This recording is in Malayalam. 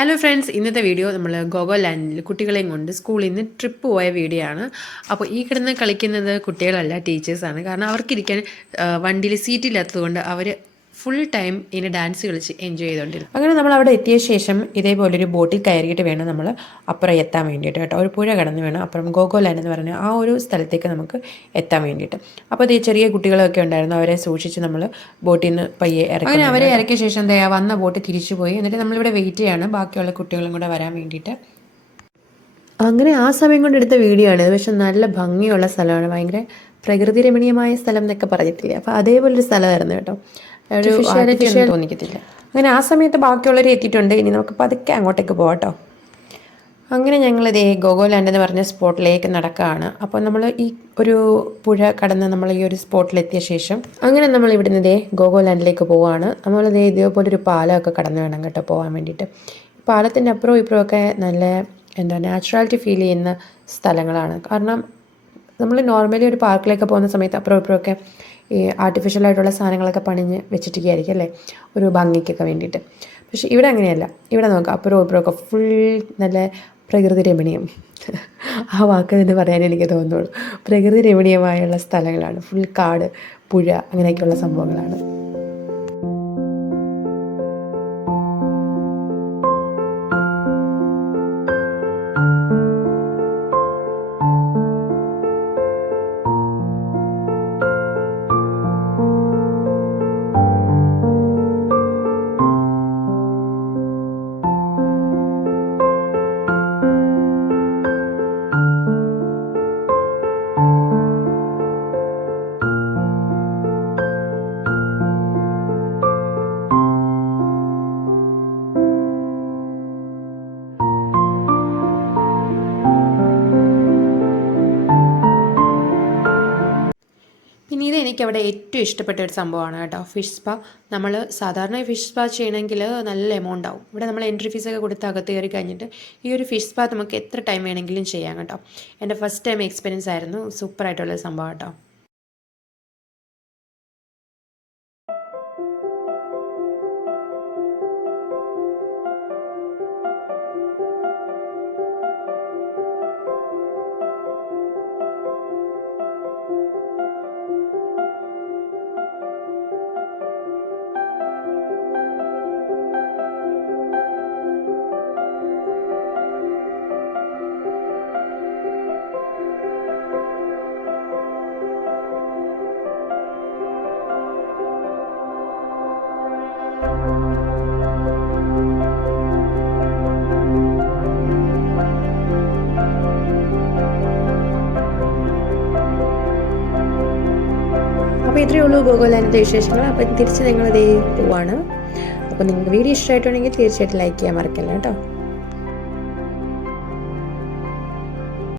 ഹലോ ഫ്രണ്ട്സ്, ഇന്നത്തെ വീഡിയോ നമ്മൾ ഗോഗോലാൻഡിൽ കുട്ടികളെയും കൊണ്ട് സ്കൂളിൽ നിന്ന് ട്രിപ്പ് പോയ വീഡിയോ ആണ്. അപ്പോൾ ഈ കിടന്ന് കളിക്കുന്നത് കുട്ടികളല്ല, ടീച്ചേഴ്സാണ്. കാരണം അവർക്കിരിക്കാൻ വണ്ടിയിൽ സീറ്റില്ലാത്തത് കൊണ്ട് അവർ ഫുൾ ടൈം ഇങ്ങനെ ഡാൻസ് കളിച്ച് എൻജോയ് ചെയ്തുകൊണ്ടിരുന്നു. അങ്ങനെ നമ്മൾ അവിടെ എത്തിയ ശേഷം ഇതേപോലൊരു ബോട്ടിൽ കയറിയിട്ട് വേണം നമ്മൾ അപ്പുറം എത്താൻ വേണ്ടിയിട്ട് കേട്ടോ. ഒരു പുഴ കടന്ന് വേണം അപ്പുറം ഗോഗോലാൻഡ് എന്ന് പറഞ്ഞ ആ ഒരു സ്ഥലത്തേക്ക് നമുക്ക് എത്താൻ വേണ്ടിയിട്ട്. അപ്പോൾ ഈ ചെറിയ കുട്ടികളൊക്കെ ഉണ്ടായിരുന്നു, അവരെ സൂക്ഷിച്ച് നമ്മൾ ബോട്ടിൽ നിന്ന് പയ്യെ ഇറക്കി. അങ്ങനെ അവരെ ഇറക്കിയ ശേഷം വന്ന ബോട്ട് തിരിച്ചു പോയി. എന്നിട്ട് നമ്മളിവിടെ വെയിറ്റ് ചെയ്യാണ് ബാക്കിയുള്ള കുട്ടികളും കൂടെ വരാൻ വേണ്ടിയിട്ട്. അങ്ങനെ ആ സമയം കൊണ്ട് എടുത്ത വീഡിയോ ആണ്. പക്ഷെ നല്ല ഭംഗിയുള്ള സ്ഥലമാണ്, ഭയങ്കര പ്രകൃതി രമണീയമായ സ്ഥലം എന്നൊക്കെ പറഞ്ഞിട്ടില്ലേ, അപ്പോൾ അതേപോലൊരു സ്ഥലമായിരുന്നു കേട്ടോ. ഒരു ആർട്ടിഫിഷ്യൽ തോന്നിക്കത്തില്ല. അങ്ങനെ ആ സമയത്ത് ബാക്കിയുള്ളവർ എത്തിയിട്ടുണ്ട്. ഇനി നമുക്ക് പതുക്കെ അങ്ങോട്ടേക്ക് പോകാം കേട്ടോ. അങ്ങനെ ഞങ്ങളിതേ ഗോഗോലാൻഡ് എന്ന് പറഞ്ഞ സ്പോട്ടിലേക്ക് നടക്കുകയാണ്. അപ്പോൾ നമ്മൾ ഈ ഒരു പുഴ കടന്ന് നമ്മൾ ഈ ഒരു സ്പോട്ടിലെത്തിയ ശേഷം അങ്ങനെ നമ്മൾ ഇവിടുന്ന് ഇതേ ഗോഗോലാൻഡിലേക്ക് പോവുകയാണ്. നമ്മളിതേ ഇതേപോലൊരു പാലമൊക്കെ കടന്ന് വേണം കേട്ടോ പോകാൻ വേണ്ടിയിട്ട്. പാലത്തിൻ്റെ അപ്പുറവും ഇപ്പുറമൊക്കെ നല്ല നാച്ചുറാലിറ്റി ഫീൽ ചെയ്യുന്ന സ്ഥലങ്ങളാണ്. കാരണം നമ്മൾ നോർമലി ഒരു പാർക്കിലേക്ക് പോകുന്ന സമയത്ത് അപ്പുറം ഇപ്പുറമൊക്കെ ഈ ആർട്ടിഫിഷ്യലായിട്ടുള്ള സാധനങ്ങളൊക്കെ പണിഞ്ഞ് വെച്ചിട്ടൊക്കെയായിരിക്കും അല്ലേ, ഒരു ഭംഗിക്കൊക്കെ വേണ്ടിയിട്ട്. പക്ഷെ ഇവിടെ അങ്ങനെയല്ല. ഇവിടെ നോക്കാം, അപ്പുറവും ഇപ്പുറമൊക്കെ ഫുൾ നല്ല പ്രകൃതി രമണീയം. ആ വാക്ക് തന്നെ പറയാൻ എനിക്ക് തോന്നുള്ളൂ. പ്രകൃതി രമണീയമായുള്ള സ്ഥലങ്ങളാണ്, ഫുൾ കാട്, പുഴ, അങ്ങനെയൊക്കെയുള്ള സംഭവങ്ങളാണ്. പിന്നെ ഇത് എനിക്കവിടെ ഏറ്റവും ഇഷ്ടപ്പെട്ട ഒരു സംഭവമാണ് കേട്ടോ, ഫിഷ് സ്പാ. നമ്മൾ സാധാരണ ഫിഷ് സ്പാ ചെയ്യണമെങ്കിൽ നല്ല എമൗണ്ട് ആവും. ഇവിടെ നമ്മൾ എൻട്രി ഫീസൊക്കെ കൊടുത്ത് അകത്ത് കയറി കഴിഞ്ഞിട്ട് ഈ ഒരു ഫിഷ് സ്പാ നമുക്ക് എത്ര ടൈം വേണമെങ്കിലും ചെയ്യാം കേട്ടോ. എൻ്റെ ഫസ്റ്റ് ടൈം എക്സ്പീരിയൻസ് ആയിരുന്നു, സൂപ്പറായിട്ടുള്ളൊരു സംഭവം കേട്ടോ. അപ്പോൾ ഇത്രയേ ഉള്ളൂ ഗോഗോലാൻഡിൻ്റെ വിശേഷങ്ങൾ. അപ്പോൾ തിരിച്ച് ഞങ്ങളിതേ പോവാണ്. അപ്പോൾ നിങ്ങൾക്ക് വീഡിയോ ഇഷ്ടമായിട്ടുണ്ടെങ്കിൽ തീർച്ചയായിട്ടും ലൈക്ക് ചെയ്യാൻ മറക്കല്ല കേട്ടോ.